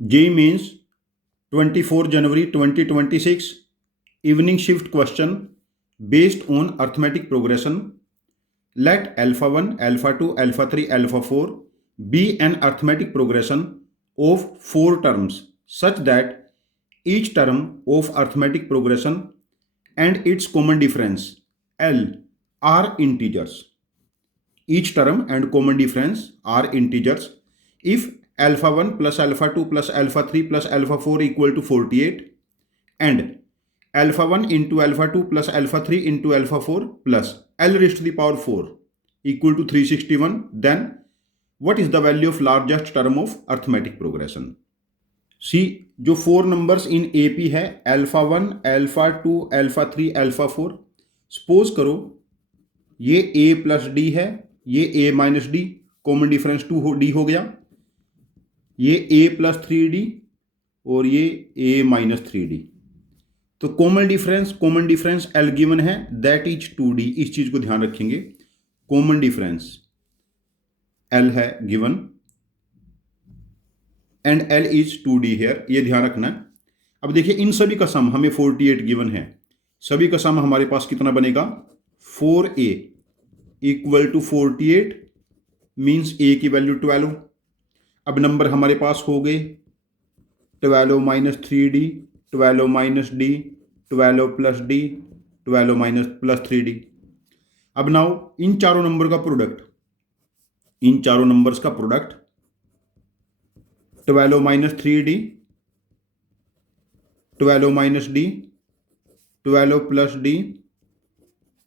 JEE Mains 24 January 2026 evening shift question based on arithmetic progression. Let alpha 1, alpha 2, alpha 3, alpha 4 be an arithmetic progression of 4 terms such that each term of arithmetic progression and its common difference L are integers. Each term and common difference are integers. If alpha 1 plus alpha 2 plus alpha 3 plus alpha 4 equal to 48 and alpha 1 into alpha 2 plus alpha 3 into alpha 4 plus L raised to the power 4 equal to 361, then what is the value of largest term of arithmetic progression? सी जो 4 numbers in AP है alpha 1, alpha 2, alpha 3, alpha 4. Suppose करो ये A plus D है, ये A minus D, common difference 2D हो गया, ये A plus 3D और ये A माइनस 3D. तो कॉमन डिफरेंस L गिवन है, दैट इज 2D. इस चीज को ध्यान रखेंगे, कॉमन डिफरेंस L है given and L is 2D here, ये ध्यान रखना है. अब देखिए इन सभी का सम हमें 48 गिवन है, सभी का सम हमारे पास कितना बनेगा 4A equal to 48 means A की वैल्यू 12. अब नंबर हमारे पास हो गए 12 minus 3D, 12 minus D, 12 plus D, 12 minus plus 3D. अब नाउ इन चारों नंबर का प्रोडक्ट, इन चारों नंबर्स का product 12 minus 3D, 12 minus D, 12 plus D,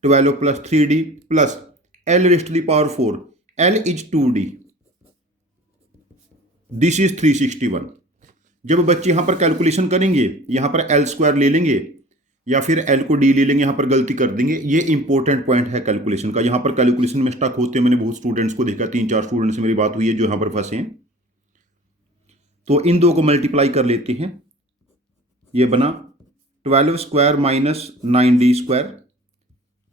12 plus 3D प्लस L raised to the power 4. L is 2D, this is 361. जब बच्चे यहां पर कैलकुलेशन करेंगे यहां पर L स्क्वायर ले लेंगे या फिर L को D ले लेंगे, यहां पर गलती कर देंगे. ये इंपॉर्टेंट पॉइंट है कैलकुलेशन का. यहां पर कैलकुलेशन में स्टक होते हैं, मैंने बहुत स्टूडेंट्स को देखा, 3-4 स्टूडेंट्स से मेरी बात हुई है जो यहां पर फंसे हैं. तो इन दो को मल्टीप्लाई कर लेते हैं, ये बना 12 स्क्वायर माइनस 9D स्क्वायर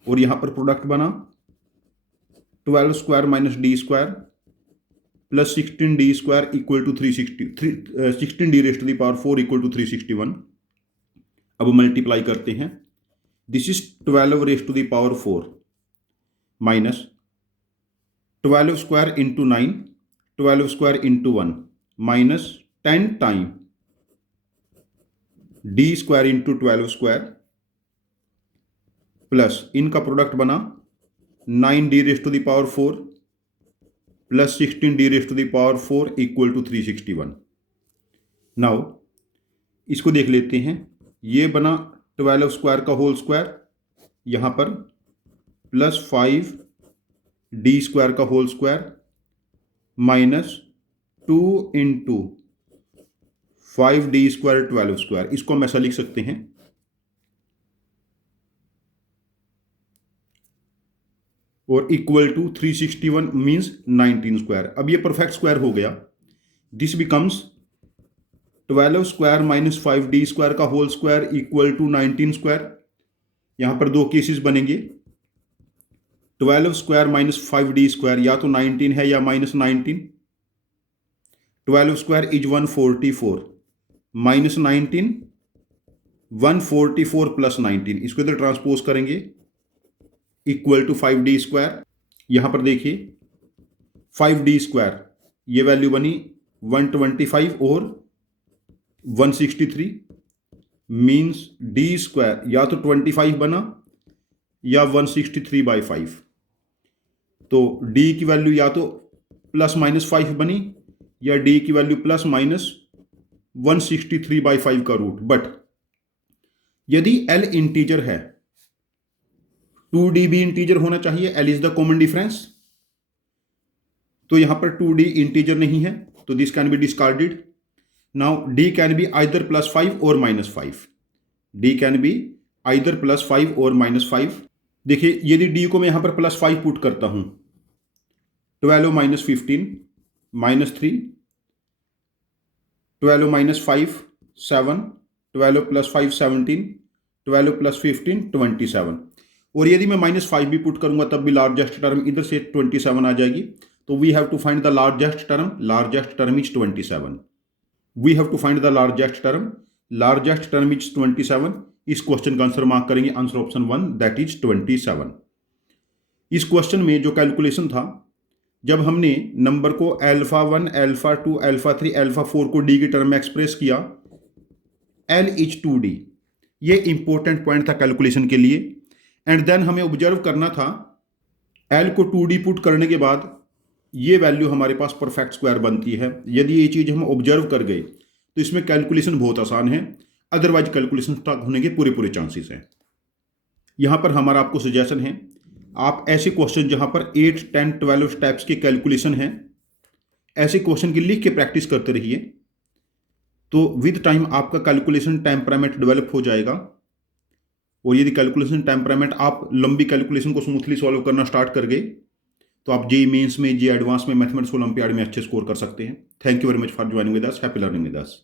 और यहां पर प्रोडक्ट बना 12 square minus D square plus 16D square equal to 16D raised to the power 4 equal to 361. अब मल्टीप्लाई करते हैं, this is 12 raised to the power 4 minus 12 square into 9, 12 square into 1 minus 10 time D square into 12 square plus इनका product बना 9D raised to the power 4 plus 16D raised to the power 4 equal to 361. Now इसको देख लेते हैं, ये बना 12 square का whole square, यहां पर प्लस 5D स्क्वायर का whole square minus 2 into 5D square 12 square. इसको हम ऐसा लिख सकते हैं, और इक्वल टू 361 मीन्स 19 स्क्वायर. अब ये परफेक्ट स्क्वायर हो गया. This becomes 12 square minus 5D square का whole square equal to 19 square. यहां पर दो केसेस बनेंगे, 12 स्क्वायर माइनस 5D स्क्वायर या तो 19 है या minus 19. 12 square is 144 minus 19 144 plus 19. इसको इधर ट्रांसपोज करेंगे इक्वल टू 5D स्क्वायर. यहां पर देखिए 5D स्क्वायर ये वैल्यू बनी 125 और 163 मीन्स D स्क्वायर या तो 25 बना या 163/5. तो D की वैल्यू या तो प्लस माइनस 5 बनी या D की वैल्यू प्लस माइनस 163/5 का रूट. बट यदि L इंटीजर है, 2D भी इंटीजर होना चाहिए, L is the common difference. तो यहां पर 2D इंटीजर नहीं है, तो this can be discarded. Now D can be either plus 5 और minus 5. D can be either plus 5 और माइनस 5. देखिए यदि D को मैं यहां पर प्लस 5 पुट करता हूं, 12 minus 15 minus 3, 12 minus 5 7, 12 plus 5 17, 12 plus 15 27. और यदि मैं माइनस 5 भी पुट करूंगा तब भी लार्जेस्ट टर्म इधर से 27 आ जाएगी. तो we have to find the largest term is 27. We have to find the largest term is 27। इस क्वेश्चन का आंसर मार्क करेंगे आंसर ऑप्शन 1 दैट इज 27। इस क्वेश्चन में जो कैलकुलेशन था, जब हमने नंबर को अल्फा 1 अल्फा 2 अल्फा 3 अल्फा 4 को डी की टर्म में एक्सप्रेस किया, एल इज 2d, ये इंपॉर्टेंट पॉइंट था कैलकुलेशन के लिए। एंड देन हमें ऑब्जर्व करना था एल को 2d पुट करने के बाद ये वैल्यू हमारे पास परफेक्ट स्क्वायर बनती है। यदि ये चीज़ हम ऑब्जर्व कर गए तो इसमें कैलकुलेशन बहुत आसान है, अदरवाइज कैलकुलेशन स्टक होने के पूरे चांसेस हैं। यहाँ पर हमारा आपको सजेशन है, आप ऐसे क्वेश्चन जहाँ पर 8, 10, 12 स्टेप्स के कैलकुलेशन हैं, ऐसे क्वेश्चन की लिख के प्रैक्टिस करते रहिए, तो विद टाइम आपका कैलकुलेशन टेम्परामेंट डेवलप हो जाएगा। और यदि कैलकुलेशन टेम्परामेंट आप लंबी कैलकुलेशन को स्मूथली सॉल्व करना स्टार्ट कर गए तो आप जेईई मेंस में, जेईई एडवांस में, मैथमेटिक्स ओलंपियाड में अच्छे स्कोर कर सकते हैं। Thank you very much for joining with us. Happy learning with us.